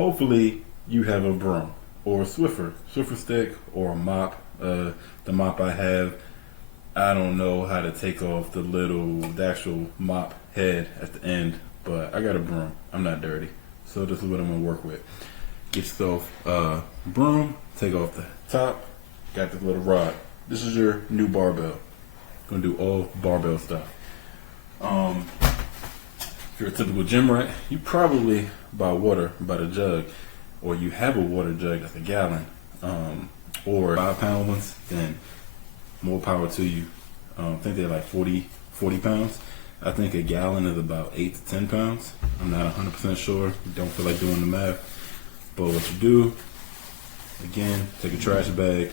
hopefully you have a broom or a Swiffer stick or a mop. The mop I have, I don't know how to take off the actual mop head at the end, but I got a broom. I'm not dirty, so this is what I'm gonna work with. Get yourself a broom, take off the top, got this little rod. This is your new barbell. Gonna do all barbell stuff. If you're a typical gym rat, you probably buy water by the jug, or you have a water jug that's a gallon, or 5-pound ones, then more power to you. I think they're like 40 pounds. I think a gallon is about 8 to 10 pounds. I'm not 100% sure. Don't feel like doing the math. But what you do, again, take a trash bag,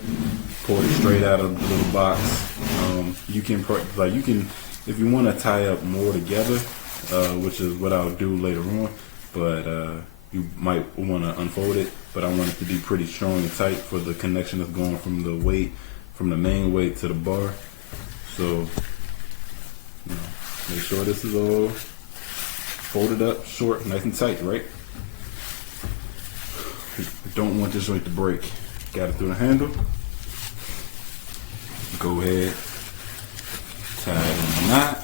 pour it straight out of the little box. You can, if you want to tie up more together, which is what I'll do later on, but you might want to unfold it. But I want it to be pretty strong and tight for the connection that's going from the main weight to the bar. So, make sure this is all folded up, short, nice and tight, right? Don't want this joint to break. Got it through the handle. Go ahead, tie it in a knot.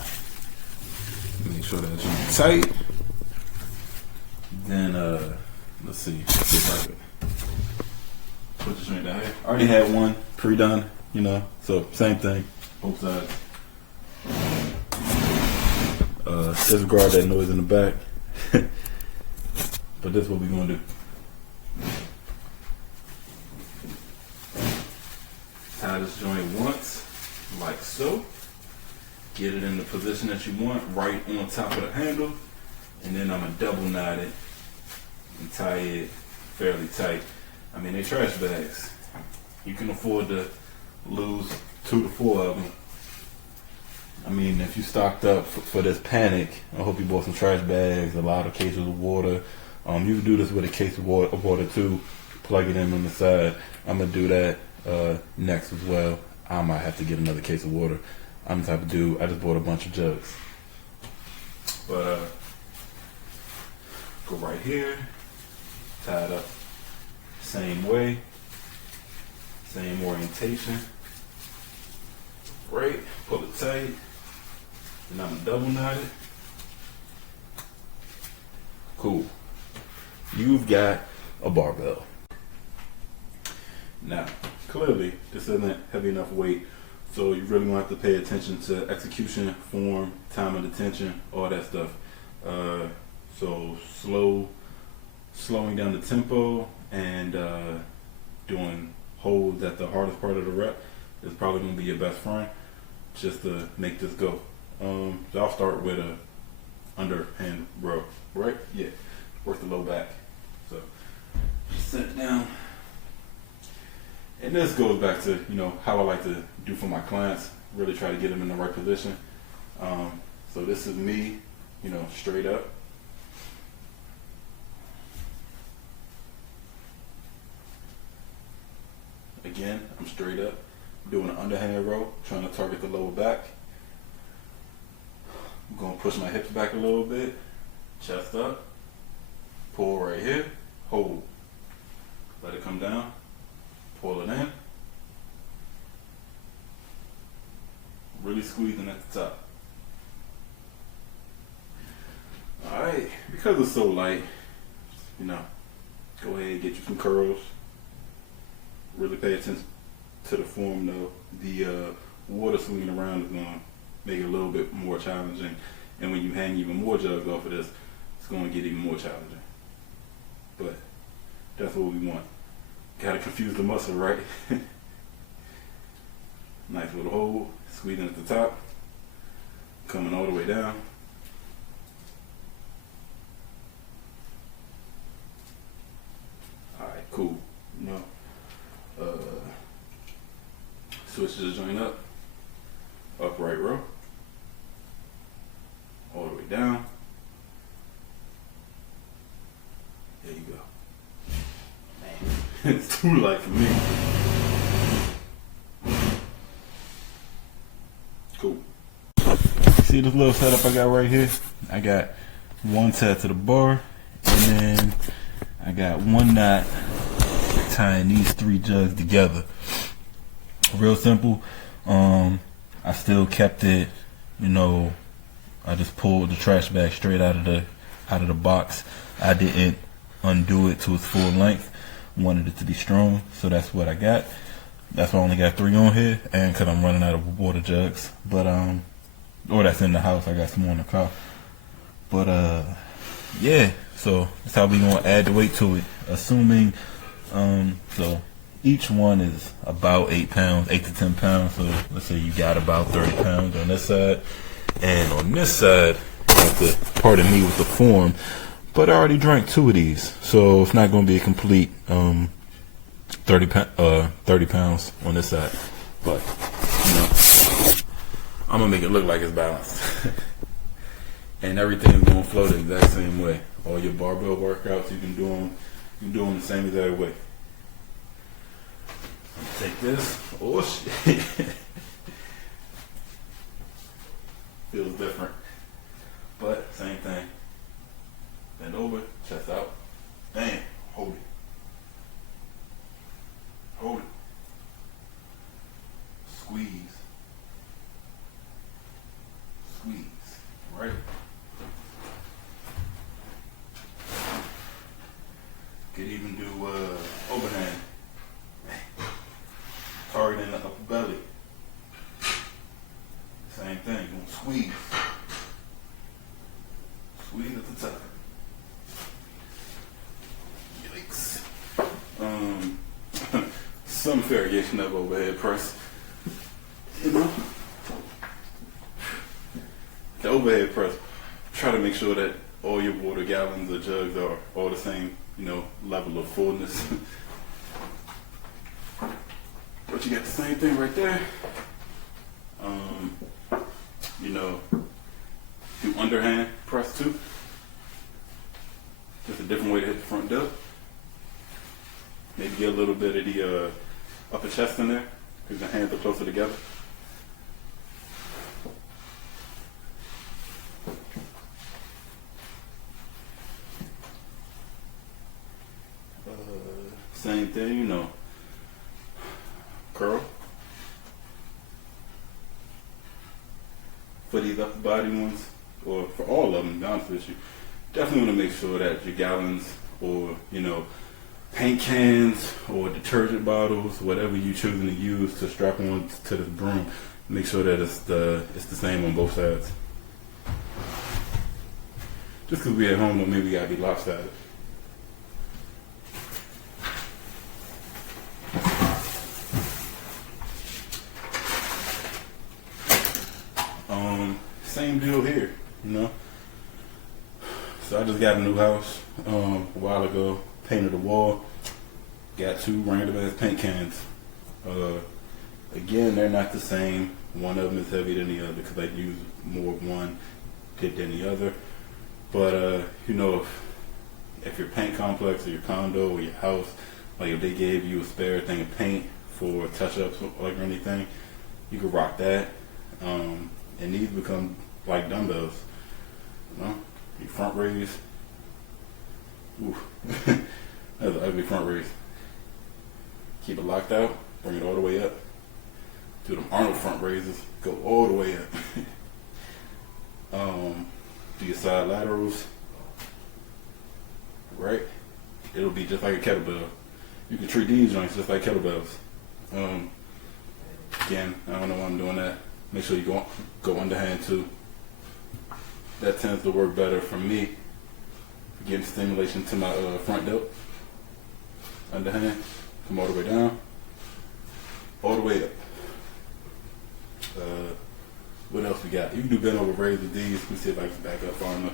Make sure that joint's tight. Then, let's see if I could put this joint down here. I already had one pre-done, so same thing, both sides. Disregard that noise in the back. But this is what we're gonna do. Tie this joint once, like so. Get it in the position that you want, right on top of the handle, and then I'm gonna double knot it and tie it fairly tight. I mean, they trash bags. You can afford to lose 2 to 4 of them. I mean, if you stocked up for this panic, I hope you bought some trash bags, a lot of cases of water. You can do this with a case of water too. Plug it in on the side. I'm gonna do that next as well. I might have to get another case of water. I'm the type of dude, I just bought a bunch of jugs. But go right here, tie it up same way, same orientation. Right, pull it tight, and I'm gonna double knot it. Cool. You've got a barbell. Now, clearly, this isn't heavy enough weight, so you really want to have to pay attention to execution, form, time of detention, all that stuff. So slowing down the tempo and doing holds at the hardest part of the rep is probably going to be your best friend, just to make this go. So I'll start with a underhand row, right? Yeah, work the low back. So just sit down. And this goes back to, how I like to do for my clients, really try to get them in the right position. So this is me, straight up. Again, I'm straight up, doing an underhand row, trying to target the lower back. I'm going to push my hips back a little bit, chest up, pull right here, hold, let it come down, pull it in, really squeezing at the top. Alright, because it's so light, go ahead and get you some curls. Really pay attention to the form though. The water swinging around is going to make it a little bit more challenging. And when you hang even more jugs off of this, it's going to get even more challenging. But that's what we want. Gotta confuse the muscle, right? Nice little hold, squeezing at the top, coming all the way down. Alright, cool. Switch this joint up, upright row, all the way down. There you go. Man, it's too light for me. Cool. See this little setup I got right here? I got one set to the bar, and then I got one knot tying these 3 jugs together. Real simple. I still kept it, you know, I just pulled the trash bag straight out of the box. I didn't undo it to its full length. Wanted it to be strong, so that's what I got. That's why I only got 3 on here, and because I'm running out of water jugs. But or that's in the house. I got some more in the car. But yeah. So that's how we gonna add the weight to it. Assuming so each one is about 8 pounds, 8 to 10 pounds. So let's say you got about 30 pounds on this side, and on this side, you have to pardon me with the form. But I already drank 2 of these, so it's not going to be a complete 30 pounds on this side. But, you know, I'm going to make it look like it's balanced. And everything's going to flow the exact same way. All your barbell workouts, you can do them the same exact way. Take this. Oh, shit. Feels different. But, same thing. Bend over, chest out. Bam. Hold it. Hold it. Squeeze. Squeeze. Right. Could even do overhand. Targeting the upper belly. Same thing. Gonna squeeze. Squeeze at the top. Yikes. Some variation of overhead press. You know, the overhead press. Try to make sure that all your water gallons or jugs are all the same, you know, level of fullness. But you got the same thing right there. You know, do underhand press too. Just a different way to hit the front dip. Maybe get a little bit of the upper chest in there because the hands are closer together. Same thing, you know. Curl. For these upper body ones, or for all of them, to be honest with you, definitely want to make sure that your gallons or, you know, paint cans or detergent bottles, whatever you're choosing to use to strap on to this broom, make sure that it's the same on both sides. Just because we at home, don't mean we gotta be lopsided. Same deal here, you know. So I just got a new house a while ago, painted the wall, got 2 random ass paint cans. Again, they're not the same. One of them is heavier than the other because I use more of one tip than the other. But you know, if your paint complex or your condo or your house, like if they gave you a spare thing of paint for touch-ups or anything, you could rock that. And these become like dumbbells. You know, you front raise. Ooh, that's an ugly front raise. Keep it locked out, bring it all the way up. Do them Arnold front raises, go all the way up. Do your side laterals, right? It'll be just like a kettlebell. You can treat these joints just like kettlebells. Again, I don't know why I'm doing that. Make sure you go underhand too. That tends to work better for me. Getting stimulation to my front delt. Underhand. Come all the way down. All the way up. What else we got? You can do bent over raise with these. Let me see if I can back up far enough.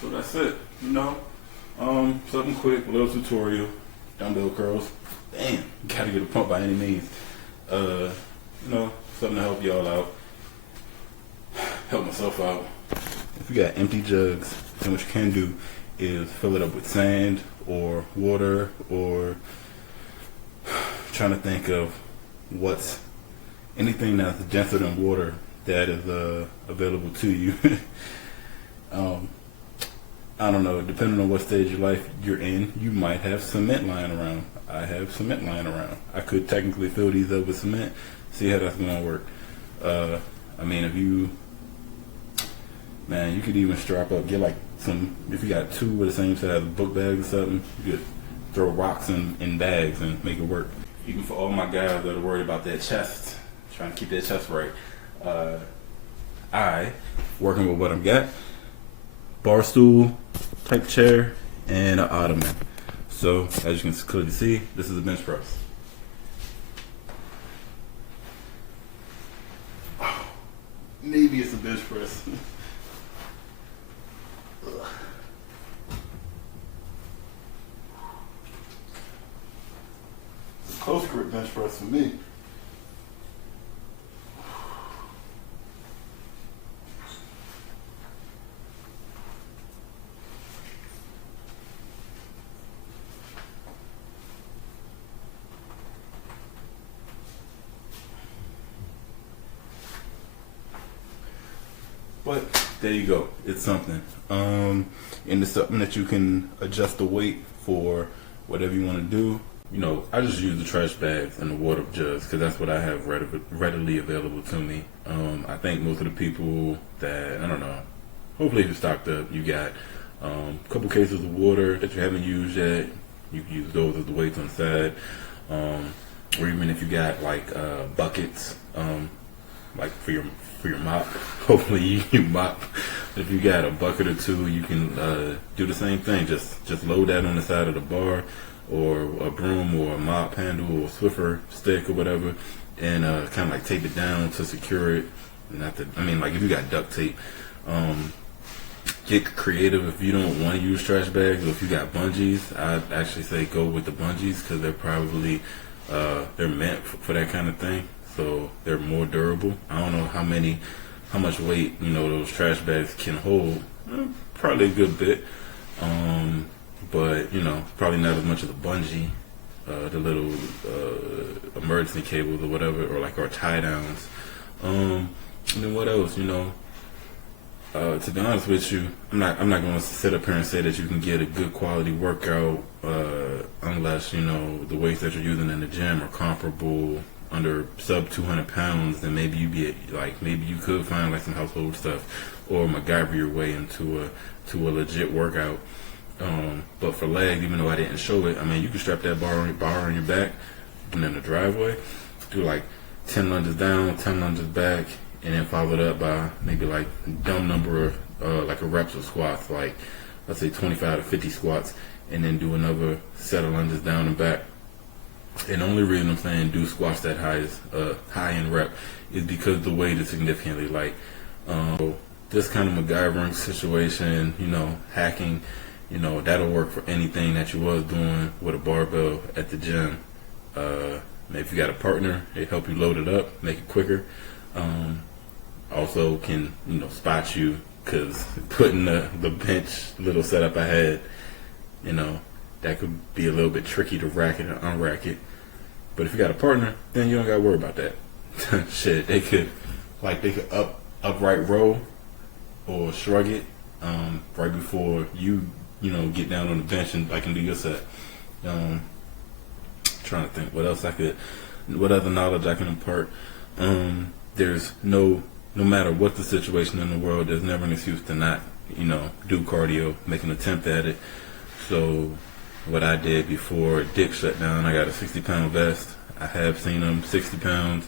So that's it, you know. Something quick, a little tutorial, dumbbell curls. Damn, gotta get a pump by any means. You know, something to help y'all out, help myself out. If you got empty jugs, then what you can do is fill it up with sand or water or trying to think of what's anything that's denser than water that is available to you. um, I don't know. Depending on what stage of life you're in, you might have cement lying around. I have cement lying around. I could technically fill these up with cement. See how that's going to work. I mean, if you, man, you could even strap up, get like some, if you got two with the same size book bags or something, you could throw rocks in bags and make it work. Even for all my guys that are worried about that chest, trying to keep that chest right, I, working with what I've got, bar stool type chair and an ottoman. So as you can clearly see, this is a bench press. Oh, maybe it's a bench press. It's a close grip bench press for me. But there you go. It's something. And it's something that you can adjust the weight for whatever you want to do. You know, I just use the trash bags and the water jugs because that's what I have readily available to me. I think most of the people that, I don't know, hopefully if you're stocked up, you got a couple cases of water that you haven't used yet. You can use those as the weights on the side. Or even if you got like buckets, like for your mop, hopefully you mop. If you got a bucket or two, you can do the same thing. Just load that on the side of the bar, or a broom, or a mop handle, or Swiffer stick, or whatever, and kind of like tape it down to secure it. Like if you got duct tape, get creative. If you don't want to use trash bags, or if you got bungees, I'd actually say go with the bungees because they're probably they're meant for that kind of thing. So they're more durable. I don't know how much weight, those trash bags can hold. Probably a good bit. But, probably not as much as a bungee, the little emergency cables or whatever, or tie downs. And then what else, to be honest with you, I'm not going to sit up here and say that you can get a good quality workout unless, the weights that you're using in the gym are comparable, under sub 200 pounds. Then maybe maybe you could find like some household stuff or MacGyver your way into a legit workout. But for legs, even though I didn't show it, you can strap that bar on your back and in the driveway, do like 10 lunges down, 10 lunges back, and then follow it up by maybe like dumb number of like a reps of squats, like let's say 25 to 50 squats, and then do another set of lunges down and back. And the only reason I'm saying do squats that high in rep is because the weight is significantly light. This kind of MacGyvering situation, hacking, that'll work for anything that you was doing with a barbell at the gym. Maybe if you got a partner, it help you load it up, make it quicker. Also can, spot you, because putting the bench little setup I had, that could be a little bit tricky to rack it and unrack it. But if you got a partner, then you don't got to worry about that. Shit, they could upright row or shrug it right before you get down on the bench and do your set. Trying to think what other knowledge I can impart. There's no matter what the situation in the world, there's never an excuse to not do cardio, make an attempt at it. So what I did before Dick shut down, I got a 60-pound vest. I have seen them 60 pounds.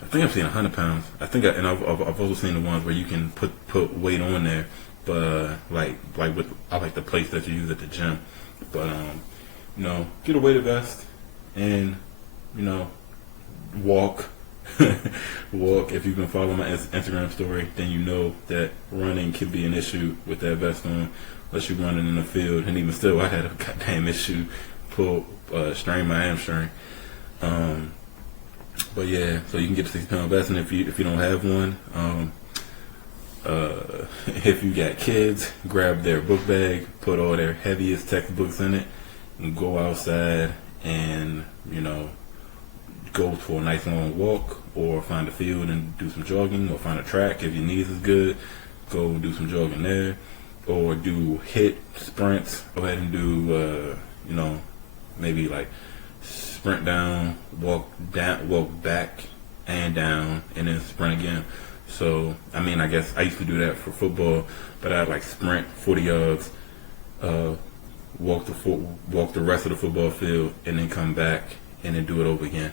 I think I've seen 100 pounds. I've also seen the ones where you can put weight on there, but I like the plates that you use at the gym. But get a weighted vest and walk. Walk. If you can follow my Instagram story, then you know that running can be an issue with that vest on, unless you're running in the field. And even still, I had a goddamn issue, strain my hamstring. But yeah, so you can get a 60-pound vest, and if you don't have one, if you got kids, grab their book bag, put all their heaviest textbooks in it, and go outside and go for a nice long walk, or find a field and do some jogging, or find a track if your knees is good, go do some jogging there, or do HIIT sprints. Go ahead and do maybe like sprint down, walk back and down, and then sprint again. So I mean, I guess I used to do that for football, but I'd like sprint 40 yards, walk the rest of the football field, and then come back and then do it over again.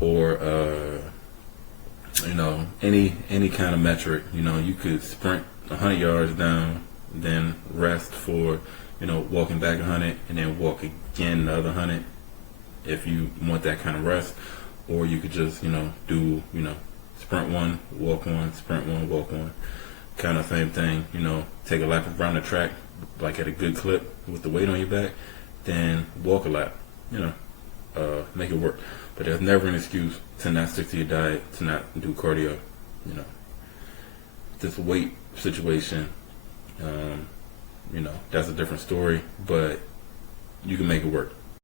Or any kind of metric. You could sprint 100 yards down, then rest for walking back 100, and then walk again the other 100 if you want that kind of rest. Or you could just do sprint one, walk one, sprint one, walk one, kind of same thing. Take a lap around the track like at a good clip with the weight on your back, then walk a lap. Make it work. But there's never an excuse to not stick to your diet, to not do cardio. This weight situation, that's a different story, but you can make it work.